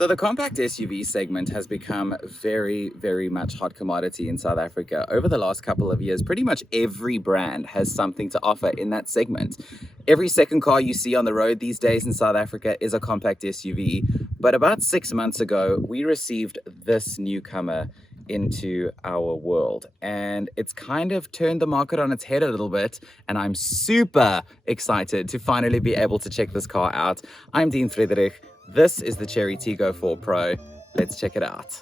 So the compact SUV segment has become very, very much hot commodity in South Africa. Over the last couple of years, pretty much every brand has something to offer in that segment. Every second car you see on the road these days in South Africa is a compact SUV. But about 6 months ago, we received this newcomer into our world, and it's kind of turned the market on its head a little bit, and I'm super excited to finally be able to check this car out. I'm Dean Friederich. This is the Chery Tiggo 4 Pro. Let's check it out.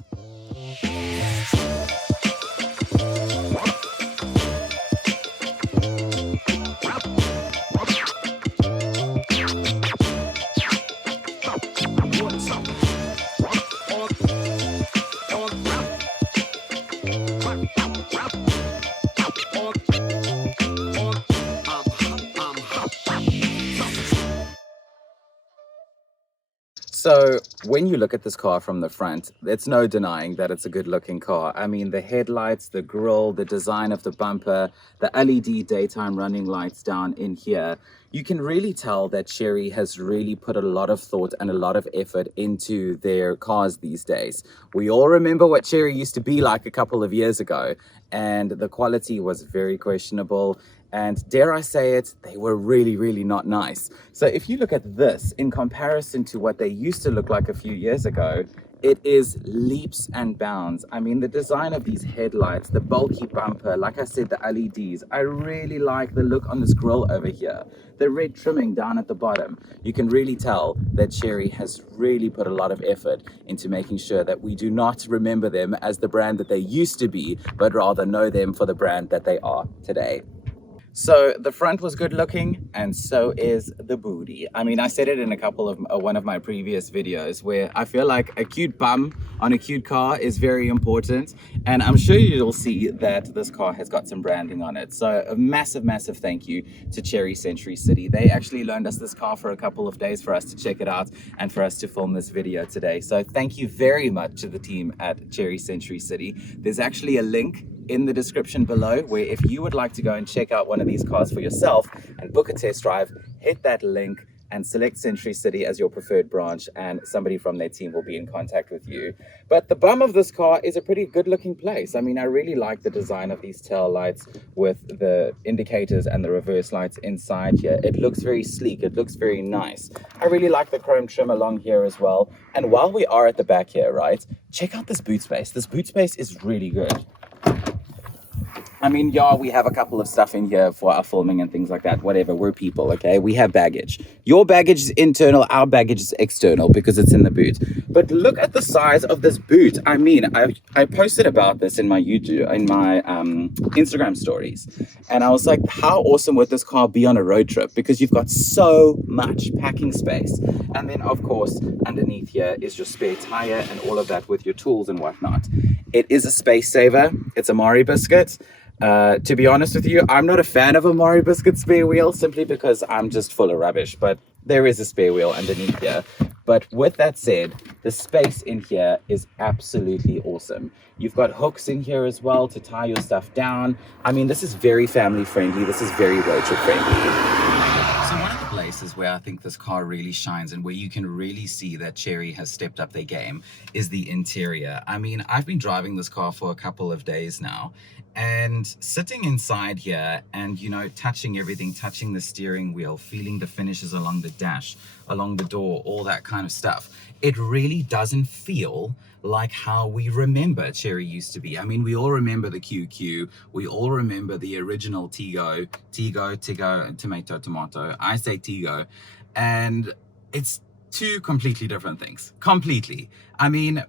So when you look at this car from the front, it's no denying that it's a good looking car. I mean, the headlights, the grille, the design of the bumper, the LED daytime running lights down in here, you can really tell that Chery has really put a lot of thought and a lot of effort into their cars these days. We all remember what Chery used to be like a couple of years ago, and the quality was very questionable. And dare I say it, they were really, really not nice. So if you look at this in comparison to what they used to look like a few years ago, it is leaps and bounds. I mean, the design of these headlights, the bulky bumper, like I said, the LEDs, I really like the look on this grille over here. The red trimming down at the bottom. You can really tell that Chery has really put a lot of effort into making sure that we do not remember them as the brand that they used to be, but rather know them for the brand that they are today. So the front was good looking, and so is the booty. I mean, I said it in a couple of one of my previous videos where I feel like a cute bum on a cute car is very important, and I'm sure you'll see that this car has got some branding on it. So a massive, massive thank you to Chery Century City. They actually loaned us this car for a couple of days for us to check it out and for us to film this video today. So thank you very much to the team at Chery Century City. There's actually a link in the description below where if you would like to go and check out one of these cars for yourself and book a test drive, hit that link and select Century City as your preferred branch, and somebody from their team will be in contact with you. But the bum of this car is a pretty good looking place. I mean, I really like the design of these tail lights with the indicators and the reverse lights inside here. It looks very sleek, it looks very nice. I really like the chrome trim along here as well. And while we are at the back here, right, check out this boot space. This boot space is really good. I mean, yeah, we have a couple of stuff in here for our filming and things like that. Whatever, we're people, okay? We have baggage. Your baggage is internal, our baggage is external because it's in the boot. But look at the size of this boot. I mean, I posted about this in my Instagram stories. And I was like, how awesome would this car be on a road trip? Because you've got so much packing space. And then, of course, underneath here is your spare tire and all of that with your tools and whatnot. It is a space saver. It's a Mari biscuit. To be honest with you, I'm not a fan of a Mari biscuit spare wheel simply because I'm just full of rubbish, but there is a spare wheel underneath here. But with that said, the space in here is absolutely awesome. You've got hooks in here as well to tie your stuff down. I mean, this is very family friendly. This is very road trip friendly. So one of the places where I think this car really shines and where you can really see that Chery has stepped up their game is the interior. I mean, I've been driving this car for a couple of days now, and sitting inside here and, you know, touching everything, touching the steering wheel, feeling the finishes along the dash, along the door, all that kind of stuff, it really doesn't feel like how we remember Chery used to be. I mean, we all remember the QQ, we all remember the original Tiggo, tomato. I say Tiggo, and it's two completely different things, completely. I mean,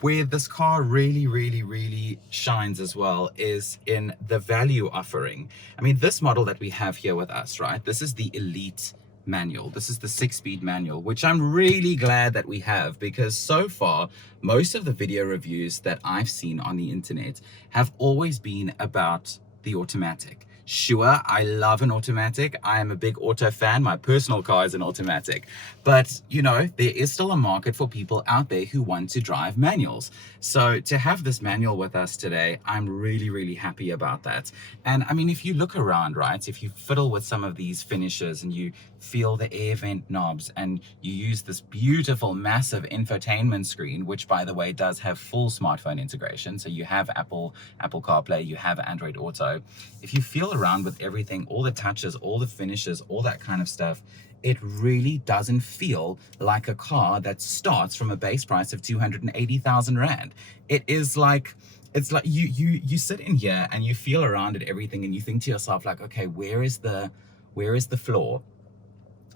where this car really shines as well is in the value offering. I mean, this model that we have here with us, right? This is the Elite manual. This is the 6-speed manual, which I'm really glad that we have, because so far, most of the video reviews that I've seen on the internet have always been about the automatic, Sure, I love an automatic. I am a big auto fan. My personal car is an automatic. But, you know, there is still a market for people out there who want to drive manuals. So to have this manual with us today, I'm really, really happy about that. And I mean, if you look around, right, if you fiddle with some of these finishes and you feel the air vent knobs and you use this beautiful, massive infotainment screen, which by the way does have full smartphone integration. So you have Apple CarPlay, you have Android Auto. If you feel around with everything, all the touches, all the finishes, all that kind of stuff, it really doesn't feel like a car that starts from a base price of 280,000 Rand. It is like, it's like you sit in here and you feel around at everything and you think to yourself like, okay, where is the flaw?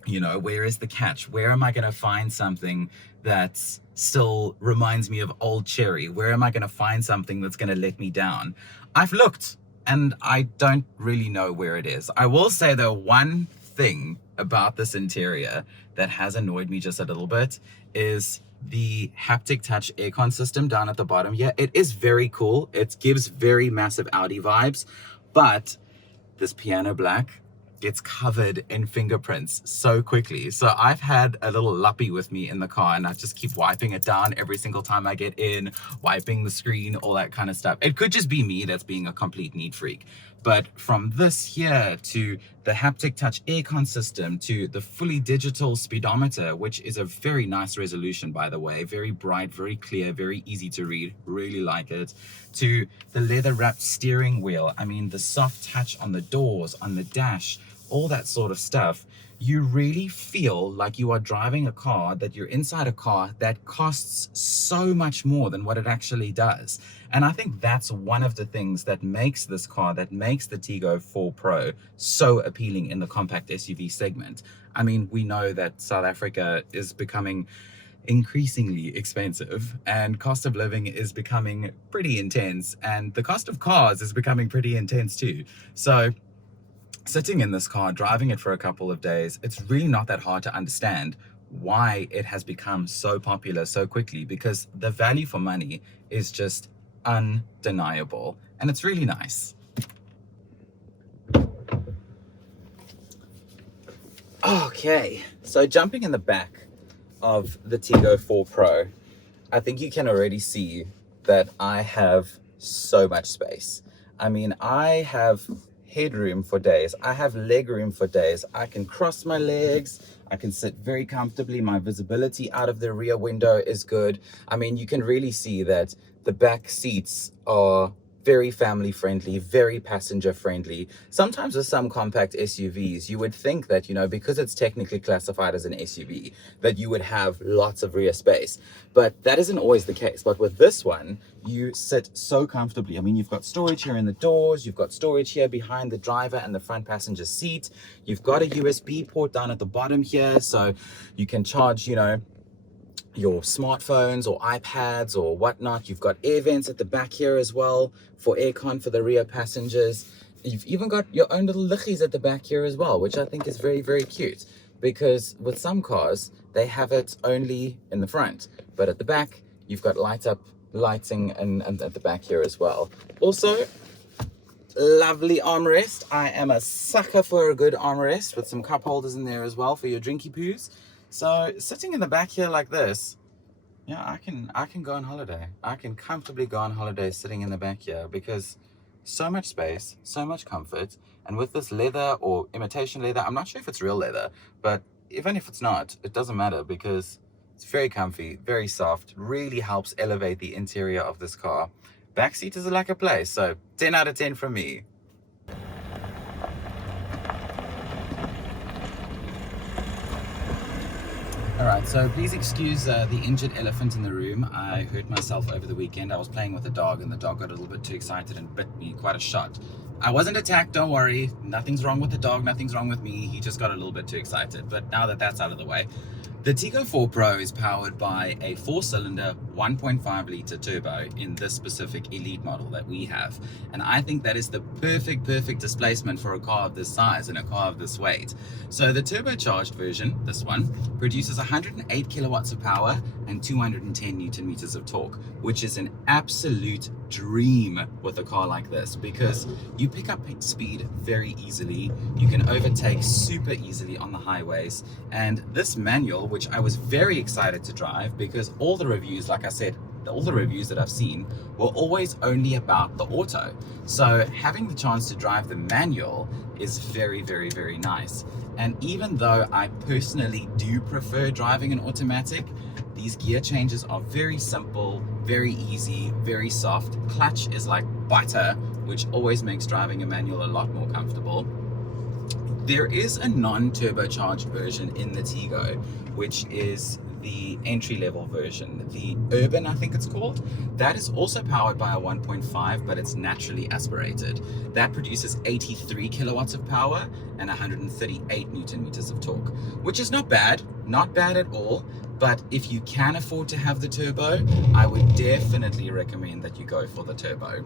You know, where is the catch? Where am I going to find something that still reminds me of old Chery? Where am I going to find something that's going to let me down? I've looked and I don't really know where it is. I will say though, one thing about this interior that has annoyed me just a little bit is the haptic touch aircon system down at the bottom here. It is very cool. It gives very massive Audi vibes, but this piano black gets covered in fingerprints so quickly. So I've had a little luppy with me in the car and I just keep wiping it down every single time I get in, wiping the screen, all that kind of stuff. It could just be me that's being a complete neat freak. But from this here to the haptic touch aircon system to the fully digital speedometer, which is a very nice resolution, by the way, very bright, very clear, very easy to read, really like it, to the leather wrapped steering wheel. I mean, the soft touch on the doors, on the dash, all that sort of stuff. You really feel like you are driving a car, that you're inside a car that costs so much more than what it actually does. And I think that's one of the things that makes this car, that makes the Tiggo 4 Pro so appealing in the compact SUV segment. I mean, we know that South Africa is becoming increasingly expensive and cost of living is becoming pretty intense and the cost of cars is becoming pretty intense too. So sitting in this car, driving it for a couple of days, it's really not that hard to understand why it has become so popular so quickly, because the value for money is just undeniable and it's really nice. Okay, so jumping in the back of the Tiggo 4 Pro, I think you can already see that I have so much space. I mean, I have headroom for days. I have leg room for days. I can cross my legs. I can sit very comfortably. My visibility out of the rear window is good. I mean, you can really see that the back seats are very family friendly, very passenger friendly. Sometimes with some compact SUVs, you would think that, you know, because it's technically classified as an SUV, that you would have lots of rear space, but that isn't always the case. But with this one, you sit so comfortably. I mean, you've got storage here in the doors, you've got storage here behind the driver and the front passenger seat. You've got a USB port down at the bottom here, so you can charge, you know, your smartphones or iPads or whatnot. You've got air vents at the back here as well for aircon for the rear passengers. You've even got your own little lichies at the back here as well, which I think is very, very cute, because with some cars, they have it only in the front, but at the back, you've got lighting and at the back here as well. Also, lovely armrest. I am a sucker for a good armrest with some cup holders in there as well for your drinky poos. So sitting in the back here like this, yeah, I can go on holiday. I can comfortably go on holiday sitting in the back here, because so much space, so much comfort. And with this leather or imitation leather, I'm not sure if it's real leather, but even if it's not, it doesn't matter, because it's very comfy, very soft, really helps elevate the interior of this car. Back seat is like a place, so 10 out of 10 from me. Alright, so please excuse the injured elephant in the room. I hurt myself over the weekend. I was playing with a dog and the dog got a little bit too excited and bit me quite a shot. I wasn't attacked, don't worry. Nothing's wrong with the dog, nothing's wrong with me. He just got a little bit too excited. But now that that's out of the way, The Tiggo 4 Pro is powered by a 4-cylinder 1.5 litre turbo in this specific Elite model that we have. And I think that is the perfect displacement for a car of this size and a car of this weight. So the turbocharged version, this one, produces 108 kilowatts of power and 210 Newton meters of torque, which is an absolute dream with a car like this because you pick up speed very easily. You can overtake super easily on the highways. And this manual, which I was very excited to drive because all the reviews, like I said, all the reviews that I've seen were always only about the auto. So having the chance to drive the manual is very nice. And even though I personally do prefer driving an automatic, these gear changes are very simple, very easy, very soft. Clutch is like butter, which always makes driving a manual a lot more comfortable. There is a non-turbocharged version in the Tiggo, which is the entry-level version, the Urban, I think it's called. That is also powered by a 1.5, but it's naturally aspirated. That produces 83 kilowatts of power and 138 Newton meters of torque, which is not bad at all. But if you can afford to have the turbo, I would definitely recommend that you go for the turbo.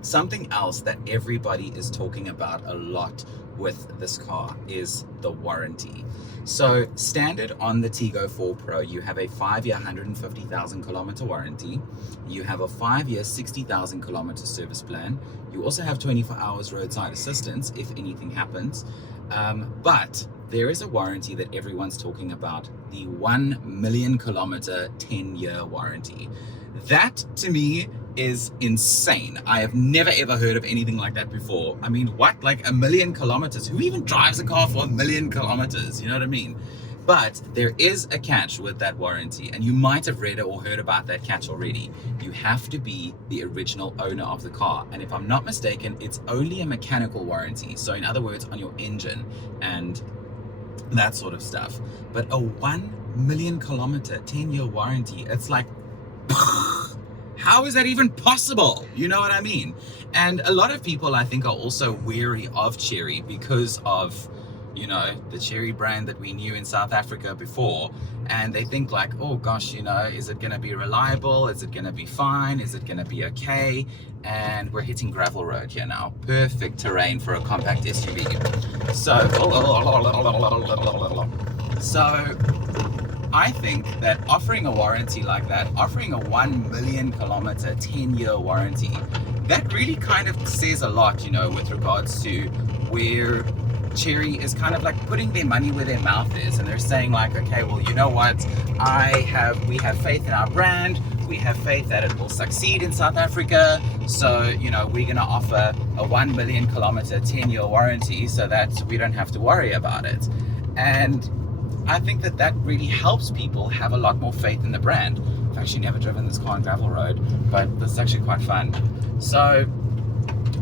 Something else that everybody is talking about a lot with this car is the warranty. So standard on the Tiggo 4 Pro, you have a 5-year 150,000 kilometer warranty. You have a 5-year 60,000 kilometer service plan. You also have 24 hours roadside assistance if anything happens. But there is a warranty that everyone's talking about, the 1 million kilometer 10-year warranty. That to me is insane. I have never ever heard of anything like that before. I mean, what, like 1 million kilometers? Who even drives a car for 1 million kilometers? You know what I mean? But there is a catch with that warranty, and you might have read or heard about that catch already. You have to be the original owner of the car, and if I'm not mistaken, it's only a mechanical warranty. So in other words, on your engine and that sort of stuff. But a 1 million kilometer 10-year warranty, it's like how is that even possible? You know what I mean? And a lot of people, I think, are also wary of Chery because of, you know, the Chery brand that we knew in South Africa before. And they think like, oh gosh, you know, is it going to be reliable? Is it going to be fine? Is it going to be okay? And we're hitting gravel road here now. Perfect terrain for a compact SUV. So I think that offering a warranty like that, offering a 1 million kilometer 10-year warranty, that really kind of says a lot, you know, with regards to where Chery is kind of like putting their money where their mouth is. And they're saying like, okay, well, you know what, we have faith in our brand. We have faith that it will succeed in South Africa. So, you know, we're going to offer a 1 million kilometer 10-year warranty so that we don't have to worry about it. And I think that that really helps people have a lot more faith in the brand. I've actually never driven this car on gravel road, but this is actually quite fun. So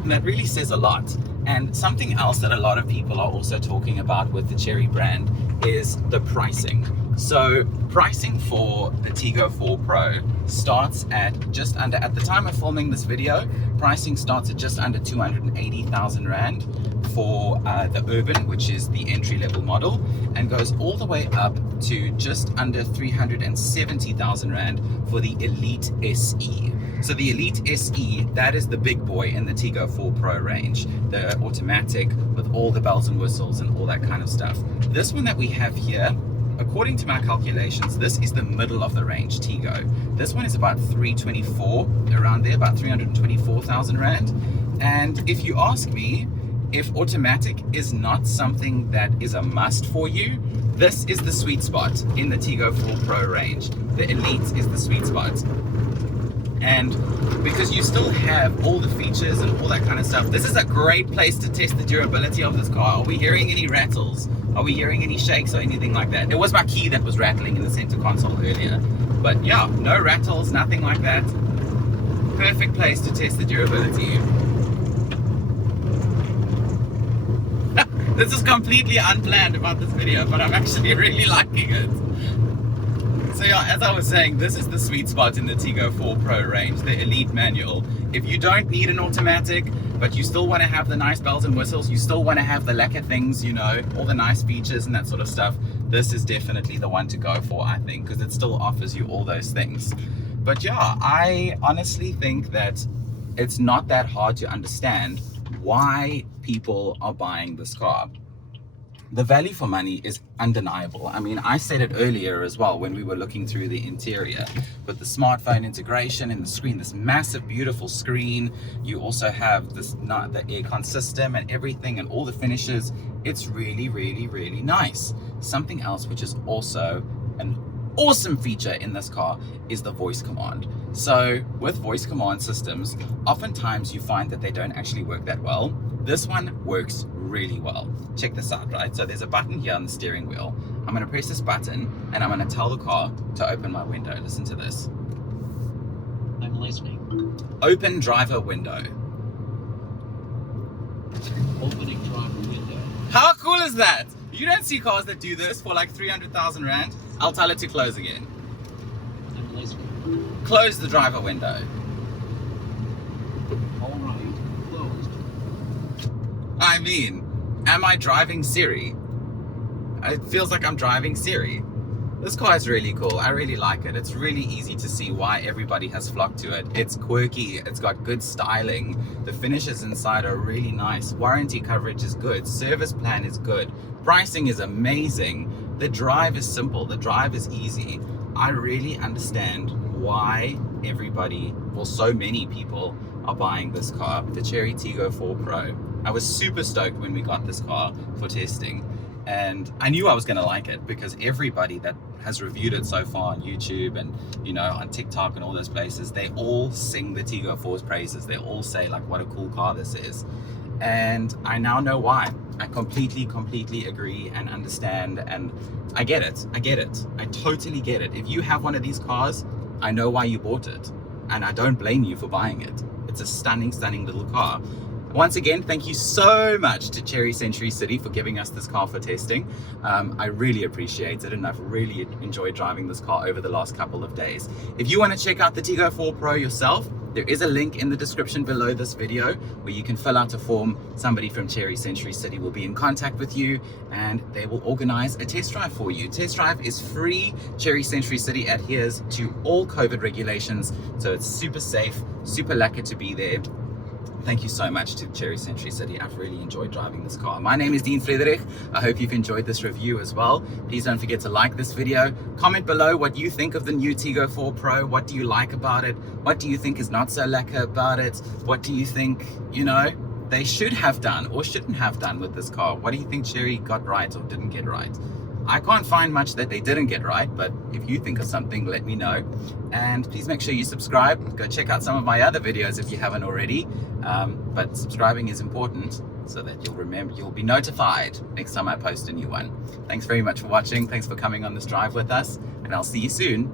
that really says a lot. And something else that a lot of people are also talking about with the Chery brand is the pricing. So pricing for the Tiggo 4 Pro starts at just under, at the time of filming this video, pricing starts at just under 280,000 Rand for the Urban, which is the entry-level model, and goes all the way up to just under 370,000 Rand for the Elite SE. So the Elite SE, that is the big boy in the Tiggo 4 Pro range, the automatic with all the bells and whistles and all that kind of stuff. This one that we have here, according to my calculations, this is the middle of the range Tiggo. This one is about 324, around there, about 324,000 Rand. And if you ask me, if automatic is not something that is a must for you, this is the sweet spot in the Tiggo 4 Pro range. The Elite is the sweet spot. And because you still have all the features and all that kind of stuff, this is a great place to test the durability of this car. Are we hearing any rattles? Are we hearing any shakes or anything like that? It was my key that was rattling in the center console earlier. But yeah, no rattles, nothing like that. Perfect place to test the durability. This is completely unplanned about this video, but I'm actually really liking it. So yeah, as I was saying, this is the sweet spot in the Tiggo 4 Pro range, the Elite manual. If you don't need an automatic, but you still want to have the nice bells and whistles, you still want to have the lacquer things, you know, all the nice features and that sort of stuff, this is definitely the one to go for, I think, because it still offers you all those things. But yeah, I honestly think that it's not that hard to understand why people are buying this car. The value for money is undeniable. I mean, I said it earlier as well when we were looking through the interior, but the smartphone integration in the screen, this massive, beautiful screen. You also have this, the aircon system and everything and all the finishes. It's really, really, really nice. Something else which is also an awesome feature in this car is the voice command. So with voice command systems, oftentimes you find that they don't actually work that well. This one works really well. Check this out, right? So there's a button here on the steering wheel. I'm gonna press this button and I'm gonna tell the car to open my window. Listen to this. I'm listening. Open driver window. Opening driver window. How cool is that? You don't see cars that do this for like 300,000 Rand. I'll tell it to close again. I'm listening. Close the driver window. All right, closed. I mean, am I driving Siri? It feels like I'm driving Siri. This car is really cool. I really like it. It's really easy to see why everybody has flocked to it. It's quirky. It's got good styling. The finishes inside are really nice. Warranty coverage is good. Service plan is good. Pricing is amazing. The drive is simple. The drive is easy. I really understand why everybody, well, so many people are buying this car, the Chery Tiggo 4 Pro. I was super stoked when we got this car for testing, and I knew I was going to like it because everybody that has reviewed it so far on YouTube and, you know, on TikTok and all those places, they all sing the Tiggo 4's praises. They all say like what a cool car this is, and I now know why. I completely agree and understand, and I get it. I totally get it. If you have one of these cars, I know why you bought it, and I don't blame you for buying it. It's a stunning little car. Once again, thank you so much to Chery Century City for giving us this car for testing. I really appreciate it, and I've really enjoyed driving this car over the last couple of days. If you want to check out the Tiggo 4 Pro yourself, there is a link in the description below this video where you can fill out a form. Somebody from Chery Century City will be in contact with you and they will organize a test drive for you. Test drive is free. Chery Century City adheres to all COVID regulations, so it's super safe, super lucky to be there. Thank you so much to Chery Century City. I've really enjoyed driving this car. My name is Friederich. I hope you've enjoyed this review as well. Please don't forget to like this video. Comment below what you think of the new Tiggo 4 Pro. What do you like about it? What do you think is not so lacquer about it? What do you think, you know, they should have done or shouldn't have done with this car? What do you think Chery got right or didn't get right? I can't find much that they didn't get right, but if you think of something, let me know. And please make sure you subscribe. Go check out some of my other videos if you haven't already. But subscribing is important so that you'll be notified next time I post a new one. Thanks very much for watching. Thanks for coming on this drive with us, and I'll see you soon.